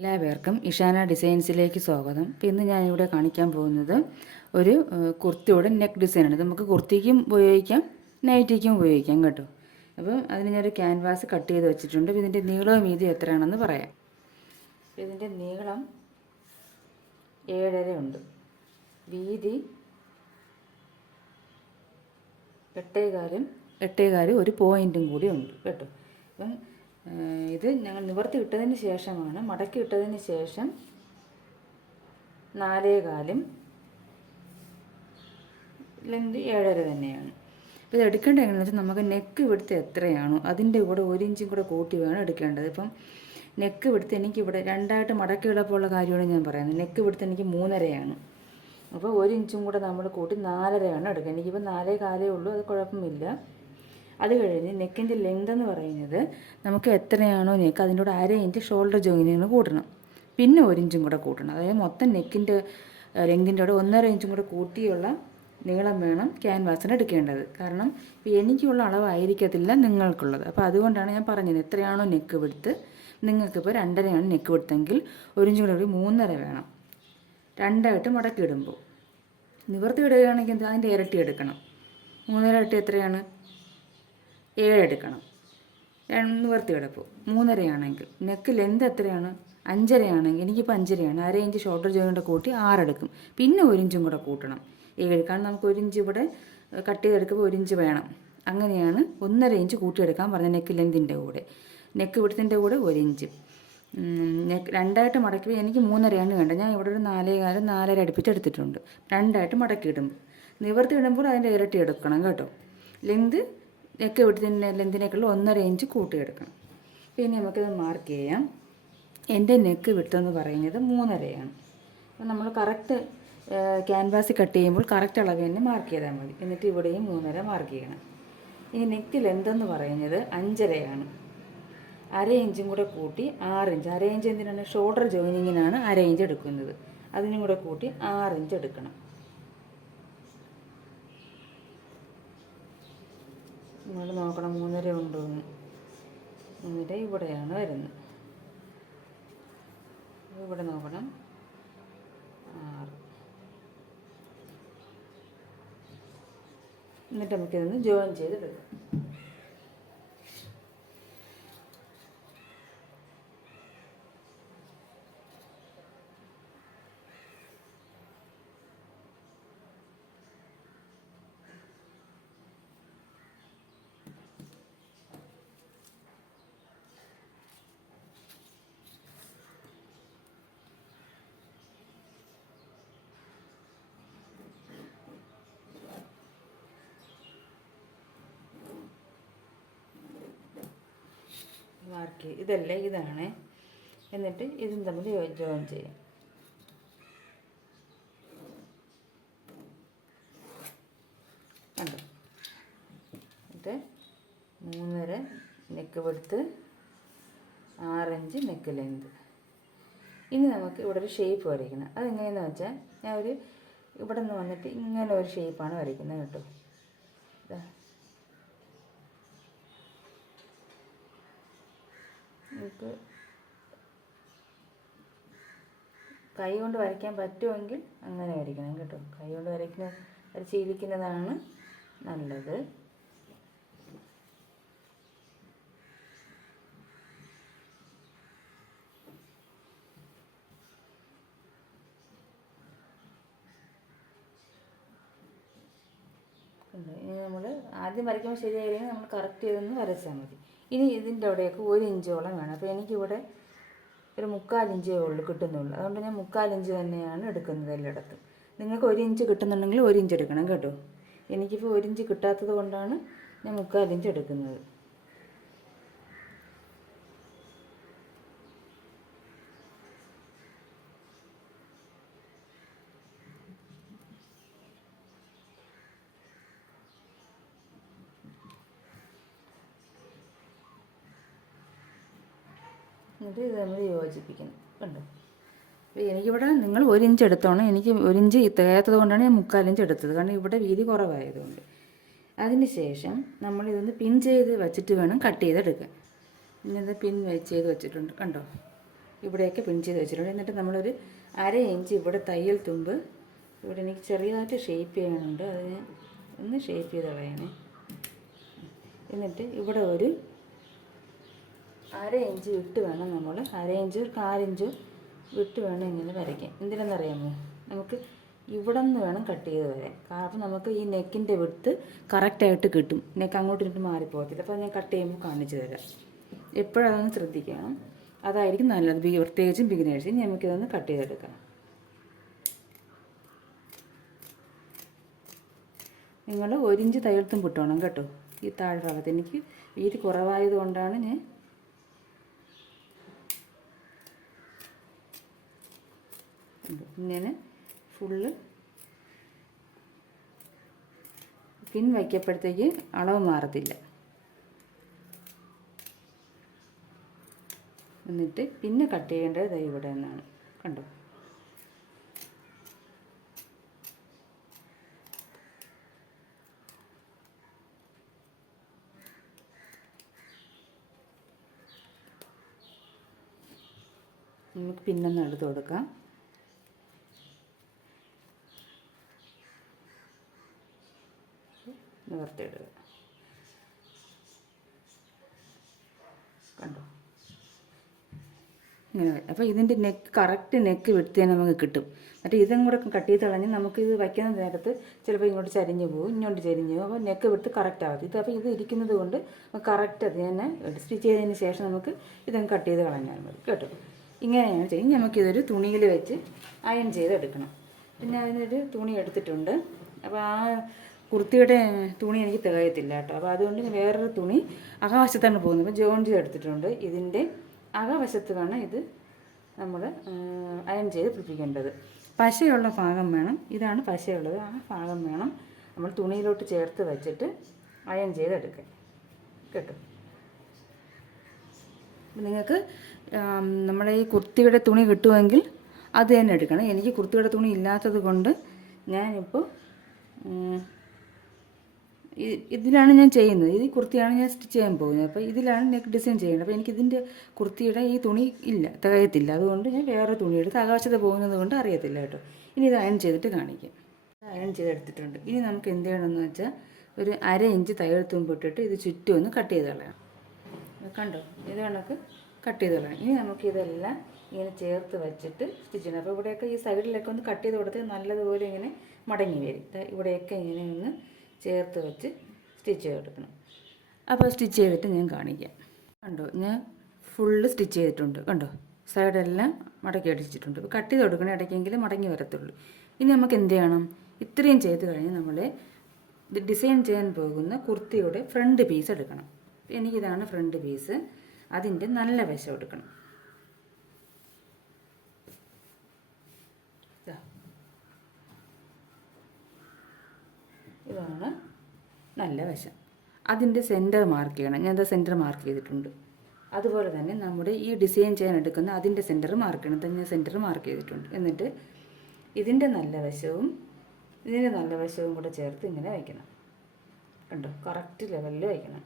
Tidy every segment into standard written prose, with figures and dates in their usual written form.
എല്ലാവർക്കും ഇഷാന ഡിസൈൻസിലേക്ക് സ്വാഗതം. ഇന്ന് ഞാനിവിടെ കാണിക്കാൻ പോകുന്നത് ഒരു കുർത്തിയുടെ നെക്ക് ഡിസൈനാണ്. നമുക്ക് കുർത്തിക്കും ഉപയോഗിക്കാം, നൈറ്റിക്കും ഉപയോഗിക്കാം കേട്ടോ. അപ്പോൾ അതിന് ഞാനൊരു ക്യാൻവാസ് കട്ട് ചെയ്ത് വെച്ചിട്ടുണ്ട്. ഇതിൻ്റെ നീളവും വീതിയും എത്രയാണെന്ന് പറയാം. ഇതിൻ്റെ നീളം 7.5 ഉണ്ട്, വീതി 8.25 ഒരു പോയിൻറ്റും കൂടി ഉണ്ട് കേട്ടോ. അപ്പം ഇത് ഞങ്ങൾ നിവർത്തി ഇട്ടതിന് ശേഷമാണ്, മടക്കി ഇട്ടതിന് ശേഷം 4.25 ലെന്ത് 7.5 തന്നെയാണ്. അപ്പോൾ ഇത് എടുക്കേണ്ടത് എങ്ങനെയാണെന്ന് വെച്ചാൽ നമുക്ക് നെക്ക് വിടുത്ത് എത്രയാണോ അതിൻ്റെ കൂടെ 1 ഇഞ്ചും കൂടെ കൂട്ടി വേണം എടുക്കേണ്ടത്. ഇപ്പം നെക്ക് വിടുത്ത് എനിക്കിവിടെ രണ്ടായിട്ട് മടക്കി ഇടപ്പോഴുള്ള കാര്യമാണ് ഞാൻ പറയുന്നത്. നെക്ക് വിടുത്ത് എനിക്ക് 3.5 അപ്പോൾ 1 ഇഞ്ചും കൂടെ നമ്മൾ കൂട്ടി 4.5 എടുക്കുക. എനിക്കിപ്പോൾ 4.25 ഉള്ളൂ, അത് കുഴപ്പമില്ല. അത് കഴിഞ്ഞ് നെക്കിൻ്റെ ലെങ്ത് എന്ന് പറയുന്നത് നമുക്ക് എത്രയാണോ നെക്ക് അതിൻ്റെ കൂടെ 1/2 ഇഞ്ച് ഷോൾഡർ ജോയിനിങ് കൂട്ടണം, പിന്നെ 1 ഇഞ്ചും കൂടെ കൂട്ടണം. അതായത് മൊത്തം നെക്കിൻ്റെ ലെങ്തിൻ്റെ കൂടെ 1.5 ഇഞ്ചും കൂടെ കൂട്ടിയുള്ള നീളം വേണം ക്യാൻവാസിന് എടുക്കേണ്ടത്. കാരണം ഇപ്പോൾ എനിക്കുള്ള അളവായിരിക്കത്തില്ല നിങ്ങൾക്കുള്ളത്. അപ്പോൾ അതുകൊണ്ടാണ് ഞാൻ പറഞ്ഞത് എത്രയാണോ നെക്ക് വിടുത്ത്, നിങ്ങൾക്കിപ്പോൾ 2.5 നെക്ക് വിടുത്തെങ്കിൽ 1 ഇഞ്ചും കൂടെ 3.5 വേണം. രണ്ടായിട്ട് മടക്കി ഇടുമ്പോൾ നിവർത്തി ഇടുകയാണെങ്കിൽ അതിൻ്റെ ഇരട്ടി എടുക്കണം. 3.5 ഇരട്ടി എത്രയാണ്? 7 എടുക്കണം. നിവർത്തി കിടപ്പോൾ 3.5 ആണെങ്കിൽ നെക്ക് ലെന്ത് എത്രയാണ്? 5.5 ആണെങ്കിൽ എനിക്കിപ്പോൾ 5.5 1/2 ഇഞ്ച് ഷോൾഡർ ജോയിൻ്റെ കൂട്ടി 6 എടുക്കും, പിന്നെ 1 ഇഞ്ചും കൂടെ കൂട്ടണം 7. കാരണം നമുക്ക് 1 ഇഞ്ച് ഇവിടെ കട്ട് ചെയ്തെടുക്കുമ്പോൾ 1 ഇഞ്ച് വേണം. അങ്ങനെയാണ് 1.5 ഇഞ്ച് കൂട്ടിയെടുക്കാൻ പറഞ്ഞത് നെക്ക് ലെന്തിൻ്റെ കൂടെ. നെക്ക് വിടുത്തിൻ്റെ കൂടെ 1 ഇഞ്ച്. നെക്ക് രണ്ടായിട്ട് മടക്കി എനിക്ക് 3.5 വേണ്ട. ഞാൻ ഇവിടെ ഒരു 4.25 4.5 അടുപ്പിച്ചെടുത്തിട്ടുണ്ട്. രണ്ടായിട്ട് മടക്കി ഇടുമ്പോൾ നിവർത്തി ഇടുമ്പോൾ അതിൻ്റെ ഇരട്ടി എടുക്കണം കേട്ടോ. ലെന്ത് നെക്ക് വിടുത്തിൻ്റെ ലെന്തിനേക്കുള്ള 1.5 ഇഞ്ച് കൂട്ടിയെടുക്കണം. പിന്നെ നമുക്കിത് മാർക്ക് ചെയ്യാം. എൻ്റെ നെക്ക് വിട്ടെന്ന് പറയുന്നത് 3.5. അപ്പോൾ നമ്മൾ കറക്റ്റ് ക്യാൻവാസിൽ കട്ട് ചെയ്യുമ്പോൾ കറക്റ്റ് അളവ് തന്നെ മാർക്ക് ചെയ്താൽ മതി. എന്നിട്ട് ഇവിടെയും 3.5 മാർക്ക് ചെയ്യണം. ഇനി നെക്ക് ലെന്തെന്ന് പറയുന്നത് 5.5. 1/2 ഇഞ്ചും കൂടെ കൂട്ടി 6 ഇഞ്ച്. 1/2 ഇഞ്ച് എന്തിനാണ്? ഷോൾഡർ ജോയിനിങ്ങിനാണ് 1/2 ഇഞ്ച് എടുക്കുന്നത്. അതിനും കൂടെ കൂട്ടി 6 ഇഞ്ച് എടുക്കണം. നമ്മൾ നോക്കണം 3.5 ഉണ്ടോ എന്ന്. 3.5 ഇവിടെയാണ് വരുന്നത്. ഇവിടെ നോക്കണം 6. എന്നിട്ട് നമുക്കിതൊന്ന് ജോയിൻ ചെയ്തെടുക്കാം. മാർക്ക് ഇതല്ലേ, ഇതാണ്. എന്നിട്ട് ഇതും തമ്മിൽ ജോയിൻ ചെയ്യാം. കണ്ടോ? എന്നിട്ട് 3.5 നെക്ക് വിടുത്ത്, 6 ഇഞ്ച് നെക്ക് ലെന്ത്. ഇനി നമുക്ക് ഇവിടെ ഒരു ഷേപ്പ് വരയ്ക്കണം. അതെങ്ങനെയാണെന്ന് വെച്ചാൽ ഞാൻ ഇവിടെ നിന്ന് വന്നിട്ട് ഇങ്ങനെ ഒരു ഷേപ്പാണ് വരയ്ക്കുന്നത് കേട്ടോ. നമുക്ക് കൈ കൊണ്ട് വരയ്ക്കാൻ പറ്റുമെങ്കിൽ അങ്ങനെ വരയ്ക്കണം കേട്ടോ. കൈ കൊണ്ട് വരച്ചിരിക്കുന്നതാണ് നല്ലത്. ഇനി നമ്മൾ ആദ്യം വരയ്ക്കുമ്പോൾ ശരിയായില്ലെങ്കിൽ നമ്മൾ കറക്റ്റ് ചെയ്തൊന്ന് വരച്ചാൽ മതി. ഇനി ഇതിൻ്റെ അവിടെയൊക്കെ 1 ഇഞ്ചോളം വേണം. അപ്പോൾ എനിക്കിവിടെ ഒരു 3/4 ഇഞ്ചേ ഉള്ളൂ കിട്ടുന്നുള്ളൂ. അതുകൊണ്ട് ഞാൻ 3/4 ഇഞ്ച് തന്നെയാണ് എടുക്കുന്നത് എല്ലായിടത്തും. നിങ്ങൾക്ക് 1 ഇഞ്ച് കിട്ടുന്നുണ്ടെങ്കിൽ 1 ഇഞ്ച് എടുക്കണം കേട്ടോ. എനിക്കിപ്പോൾ 1 ഇഞ്ച് കിട്ടാത്തത് കൊണ്ടാണ് ഞാൻ 3/4 ഇഞ്ച് എടുക്കുന്നത്. എന്നിട്ട് ഇത് നമ്മൾ യോജിപ്പിക്കണം. കണ്ടോ? അപ്പോൾ എനിക്കിവിടെ നിങ്ങൾ 1 ഇഞ്ച് എടുത്തോണം. എനിക്ക് 1 ഇഞ്ച് തികയാത്തത് കൊണ്ടാണ് ഞാൻ 3/4 ഇഞ്ച് എടുത്തത്. കാരണം ഇവിടെ വീതി കുറവായതുകൊണ്ട്. അതിന് ശേഷം നമ്മളിതൊന്ന് പിൻ ചെയ്ത് വെച്ചിട്ട് വേണം കട്ട് ചെയ്തെടുക്കാൻ. ഇന്നത് പിൻ ചെയ്ത് വെച്ചിട്ടുണ്ട് കണ്ടോ. ഇവിടെയൊക്കെ പിൻ ചെയ്ത് വെച്ചിട്ടുണ്ട്. എന്നിട്ട് നമ്മളൊരു 1/2 ഇഞ്ച് ഇവിടെ തയ്യൽ തുമ്പ് ഇവിടെ എനിക്ക് ചെറിയതായിട്ട് ഷേപ്പ് ചെയ്യാനുണ്ട്, അത് ഞാൻ ഒന്ന് ഷേപ്പ് ചെയ്ത് കളയണേ. എന്നിട്ട് ഇവിടെ ഒരു 1/2 ഇഞ്ച് വിട്ട് വേണം നമ്മൾ, 1/2 ഇഞ്ച് 1/4 ഇഞ്ച് വിട്ട് വേണം ഇങ്ങനെ വരയ്ക്കാൻ. എന്തിനാണെന്നറിയാമോ, നമുക്ക് ഇവിടെ നിന്ന് വേണം കട്ട് ചെയ്ത് വരാൻ. കാരണം നമുക്ക് ഈ നെക്കിൻ്റെ വിട്ട് കറക്റ്റായിട്ട് കിട്ടും, നെക്ക് അങ്ങോട്ടും ഇങ്ങോട്ട് മാറിപ്പോകത്തില്ല. അപ്പോൾ ഞാൻ കട്ട് ചെയ്യുമ്പോൾ കാണിച്ചു തരാം. എപ്പോഴും അതൊന്ന് ശ്രദ്ധിക്കണം, അതായിരിക്കും നല്ലത്, പ്രത്യേകിച്ചും ബിഗിനേഴ്സിന്. നമുക്കിതൊന്ന് കട്ട് ചെയ്തെടുക്കാം. നിങ്ങൾ 1 ഇഞ്ച് തയ്യൽ തുമ്പ് ഇട്ടോണം കേട്ടോ. ഈ താഴ്ഭാഗത്ത് എനിക്ക് വീതി കുറവായതുകൊണ്ടാണ് ഞാൻ ഇങ്ങനെ ഫുള്ള് പിൻ വയ്ക്കപ്പോഴത്തേക്ക് അളവ് മാറത്തില്ല. എന്നിട്ട് പിന്നെ കട്ട് ചെയ്യേണ്ടത് ഇവിടെ നിന്നാണ്, കണ്ടോ. നമുക്ക് പിന്നൊന്ന് എടുത്ത് കൊടുക്കാം. നിവർത്തിയിടുക, കണ്ടോ ഇങ്ങനെ. അപ്പോൾ ഇതിൻ്റെ കറക്റ്റ് നെക്ക് വിടുത്തേ നമുക്ക് കിട്ടും. മറ്റേ ഇതും കൂടെ കട്ട് ചെയ്ത് കളഞ്ഞ് നമുക്കിത് വയ്ക്കുന്ന നേരത്ത് ചിലപ്പോൾ ഇങ്ങോട്ട് ചരിഞ്ഞ് പോകും, ഇങ്ങോട്ട് ചരിഞ്ഞ് പോകും. അപ്പോൾ നെക്ക് വിട്ട് കറക്റ്റ് ആകും ഇത്. അപ്പോൾ ഇത് ഇരിക്കുന്നത് കൊണ്ട് കറക്റ്റ് അത് തന്നെ സ്റ്റിച്ച് ചെയ്തതിന് ശേഷം നമുക്ക് ഇതങ്ങ് കട്ട് ചെയ്ത് കളഞ്ഞാൽ മതി കേട്ടോ. ഇങ്ങനെയാണ് ചെയ്യും. നമുക്കിതൊരു തുണിയിൽ വെച്ച് അയൺ ചെയ്തെടുക്കണം. പിന്നെ അതിനൊരു തുണി എടുത്തിട്ടുണ്ട്. അപ്പോൾ ആ കുർത്തിയുടെ തുണി എനിക്ക് തികയത്തില്ല കേട്ടോ. അപ്പോൾ അതുകൊണ്ട് വേറൊരു തുണി അകവശത്താണ് പോകുന്നത്. അപ്പോൾ ജോയിൻ ചെയ്ത് എടുത്തിട്ടുണ്ട്. ഇതിൻ്റെ അകവശത്ത് വേണം ഇത് നമ്മൾ അയൺ ചെയ്ത് പിടിപ്പിക്കേണ്ടത്. പശയുള്ള ഭാഗം വേണം, ഇതാണ് പശയുള്ളത്, ആ ഭാഗം വേണം നമ്മൾ തുണിയിലോട്ട് ചേർത്ത് വെച്ചിട്ട് അയൺ ചെയ്തെടുക്കാൻ കേട്ടോ. നിങ്ങൾക്ക് നമ്മളെ ഈ കുർത്തിയുടെ തുണി കിട്ടുമെങ്കിൽ അത് തന്നെ എടുക്കണം. എനിക്ക് കുർത്തിയുടെ തുണി ഇല്ലാത്തത് കൊണ്ട് ഞാനിപ്പോൾ ഇതിലാണ് ഞാൻ ചെയ്യുന്നത്. ഈ കുർത്തിയാണ് ഞാൻ സ്റ്റിച്ച് ചെയ്യാൻ പോകുന്നത്. അപ്പോൾ ഇതിലാണ് നെക്ക് ഡിസൈൻ ചെയ്യേണ്ടത്. അപ്പോൾ എനിക്കിതിൻ്റെ കുർത്തിയുടെ ഈ തുണി ഇല്ല, തികയത്തില്ല. അതുകൊണ്ട് ഞാൻ വേറെ തുണി എടുത്ത് ആകാശത്ത് പോകുന്നത് കൊണ്ട് അറിയത്തില്ല കേട്ടോ. ഇനി ഇത് അയൺ ചെയ്തിട്ട് കാണിക്കാം. അയൺ ചെയ്തെടുത്തിട്ടുണ്ട്. ഇനി നമുക്ക് എന്ത് ചെയ്യണമെന്ന് വെച്ചാൽ ഒരു 1/2 ഇഞ്ച് തയ്യൽ തുമ്പ് ഇട്ടിട്ട് ഇത് ചുറ്റും ഒന്ന് കട്ട് ചെയ്ത് കളയാം. കണ്ടോ, ഇത് കണക്ക് കട്ട് ചെയ്ത് കളയാം. ഇനി നമുക്കിതെല്ലാം ഇങ്ങനെ ചേർത്ത് വെച്ചിട്ട് സ്റ്റിച്ച് ചെയ്യണം. അപ്പോൾ ഇവിടെയൊക്കെ ഈ സൈഡിലൊക്കെ ഒന്ന് കട്ട് ചെയ്ത് കൊടുത്ത് നല്ലതുപോലെ ഇങ്ങനെ മടങ്ങി വരും. ഇവിടെയൊക്കെ ഇങ്ങനെ ഒന്ന് ചേർത്ത് വെച്ച് സ്റ്റിച്ച് ചെയ്തെടുക്കണം. അപ്പോൾ സ്റ്റിച്ച് ചെയ്തിട്ട് ഞാൻ കാണിക്കാം. കണ്ടോ, ഞാൻ ഫുള്ള് സ്റ്റിച്ച് ചെയ്തിട്ടുണ്ട്. കണ്ടോ, സൈഡെല്ലാം മടക്കി അടിച്ചിട്ടുണ്ട്. അപ്പോൾ കട്ട് ചെയ്ത് കൊടുക്കണം, ഇടയ്ക്കെങ്കിലും മടങ്ങി വരത്തുള്ളൂ. ഇനി നമുക്ക് എന്ത് ചെയ്യണം, ഇത്രയും ചെയ്ത് കഴിഞ്ഞ് നമ്മൾ ഇത് ഡിസൈൻ ചെയ്യാൻ പോകുന്ന കുർത്തിയുടെ ഫ്രണ്ട് പീസ് എടുക്കണം. എനിക്കിതാണ് ഫ്രണ്ട് പീസ്. അതിൻ്റെ നല്ല വശം എടുക്കണം. ഇതാണ് നല്ല വശം. അതിൻ്റെ സെൻറ്റർ മാർക്ക് ചെയ്യണം. ഞാൻ സെൻറ്റർ മാർക്ക് ചെയ്തിട്ടുണ്ട്. അതുപോലെ തന്നെ നമ്മുടെ ഈ ഡിസൈൻ ചെയ്യാൻ എടുക്കുന്ന അതിൻ്റെ സെൻറ്റർ മാർക്ക് ചെയ്യണം. ഞാൻ സെൻറ്റർ മാർക്ക് ചെയ്തിട്ടുണ്ട്. എന്നിട്ട് ഇതിൻ്റെ നല്ല വശവും ഇതിൻ്റെ നല്ല വശവും കൂടെ ചേർത്ത് ഇങ്ങനെ വയ്ക്കണം. കണ്ടോ, കറക്റ്റ് ലെവലിൽ വയ്ക്കണം.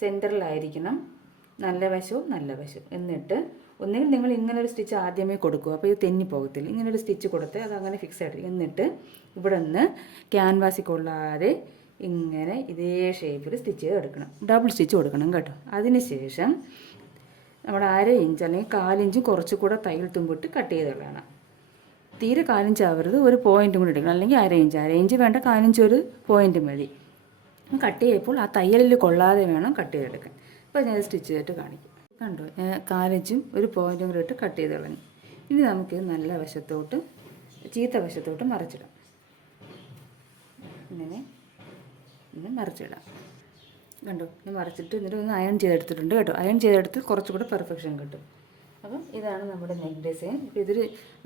സെൻറ്ററിലായിരിക്കണം നല്ല വശവും നല്ല വശവും. എന്നിട്ട് ഒന്നുകിൽ നിങ്ങൾ ഇങ്ങനൊരു സ്റ്റിച്ച് ആദ്യമേ കൊടുക്കുക, അപ്പോൾ ഇത് തെന്നി പോകത്തില്ല. ഇങ്ങനൊരു സ്റ്റിച്ച് കൊടുത്ത് അതങ്ങനെ ഫിക്സ് ആയിട്ട്. എന്നിട്ട് ഇവിടെ നിന്ന് ക്യാൻവാസിൽ കൊള്ളാതെ ഇങ്ങനെ ഇതേ ഷേപ്പിൽ സ്റ്റിച്ച് ചെയ്ത് എടുക്കണം. ഡബിൾ സ്റ്റിച്ച് കൊടുക്കണം കേട്ടോ. അതിന് ശേഷം നമ്മുടെ 1/2 ഇഞ്ച് അല്ലെങ്കിൽ 1/4 ഇഞ്ച് കുറച്ചുകൂടെ തയ്യൽ തുമ്പിട്ട് കട്ട് ചെയ്ത് കളയണം. തീരെ 1/4 ഇഞ്ച് ആവരുത്, ഒരു പോയിൻറ്റും കൂടി എടുക്കണം. അല്ലെങ്കിൽ 1/2 ഇഞ്ച് വേണ്ട, 1/4 ഇഞ്ച് ഒരു പോയിൻറ്റ് മതി. കട്ട് ചെയ്യുമ്പോൾ ആ തയ്യലിൽ കൊള്ളാതെ വേണം കട്ട് ചെയ്തെടുക്കാൻ. അപ്പോൾ ഞാൻ സ്റ്റിച്ച് ചെയ്തിട്ട് കാണിക്കും. കണ്ടോ, ഞാൻ 1/4 ഇഞ്ചും ഒരു പോയിൻറ്റും കൂടി ഇട്ട് കട്ട് ചെയ്ത് കളഞ്ഞു. ഇനി നമുക്ക് നല്ല വശത്തോട്ട് ചീത്ത വശത്തോട്ട് മറിച്ചിടാം. ഇങ്ങനെ മറിച്ചിടാം. കണ്ടോ, ഞാൻ മറിച്ചിട്ട് എന്നിട്ട് ഒന്ന് അയൺ ചെയ്തെടുത്തിട്ടുണ്ട് കേട്ടോ. അയൺ ചെയ്തെടുത്ത് കുറച്ചുകൂടെ പെർഫെക്ഷൻ കിട്ടും. അപ്പം ഇതാണ് നമ്മുടെ നെക്ക് ഡിസൈൻ.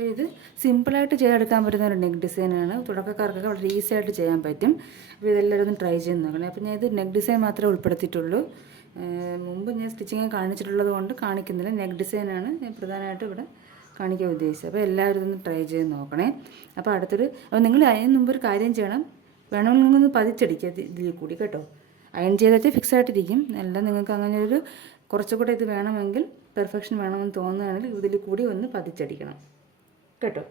ഇത് സിമ്പിളായിട്ട് ചെയ്തെടുക്കാൻ പറ്റുന്ന ഒരു നെക്ക് ഡിസൈനാണ്. തുടക്കക്കാർക്കൊക്കെ വളരെ ഈസി ആയിട്ട് ചെയ്യാൻ പറ്റും. അപ്പോൾ ഇതെല്ലാവരും ഒന്ന് ട്രൈ ചെയ്ത് നോക്കണേ. അപ്പോൾ ഞാൻ ഇത് നെക്ക് ഡിസൈൻ മാത്രമേ ഉൾപ്പെടുത്തിയിട്ടുള്ളൂ. മുമ്പ് ഞാൻ സ്റ്റിച്ചിങ് കാണിച്ചിട്ടുള്ളത് കൊണ്ട് കാണിക്കുന്നില്ല. നെക്ക് ഡിസൈനാണ് ഞാൻ പ്രധാനമായിട്ടും ഇവിടെ കാണിക്കാൻ ഉദ്ദേശിച്ചത്. അപ്പോൾ എല്ലാവരും ഇതൊന്ന് ട്രൈ ചെയ്ത് നോക്കണേ. അപ്പോൾ നിങ്ങൾ അതിന് മുമ്പ് ഒരു കാര്യം ചെയ്യണം, വേണമെങ്കിൽ നിങ്ങളൊന്ന് പതിച്ചടിക്കുക ഇതിൽ കൂടി കേട്ടോ. അയൺ ചെയ്താൽ ഫിക്സ് ആയിട്ടിരിക്കും. എല്ലാം നിങ്ങൾക്ക് അങ്ങനെ ഒരു കുറച്ചുകൂടെ ഇത് വേണമെങ്കിൽ പെർഫെക്ഷൻ വേണമെന്ന് തോന്നുകയാണെങ്കിൽ ഇതിൽ കൂടി ഒന്ന് പതിച്ചടിക്കണം കേട്ടോ.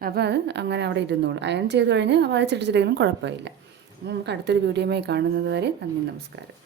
അപ്പോൾ അത് അങ്ങനെ അവിടെ ഇരുന്നോളൂ. അയൺ ചെയ്ത് കഴിഞ്ഞാൽ പതിച്ചടിച്ചില്ലെങ്കിലും കുഴപ്പമില്ല. അപ്പോൾ നമുക്ക് അടുത്തൊരു വീഡിയോയുമായി കാണുന്നത് വരെ നന്ദി, നമസ്കാരം.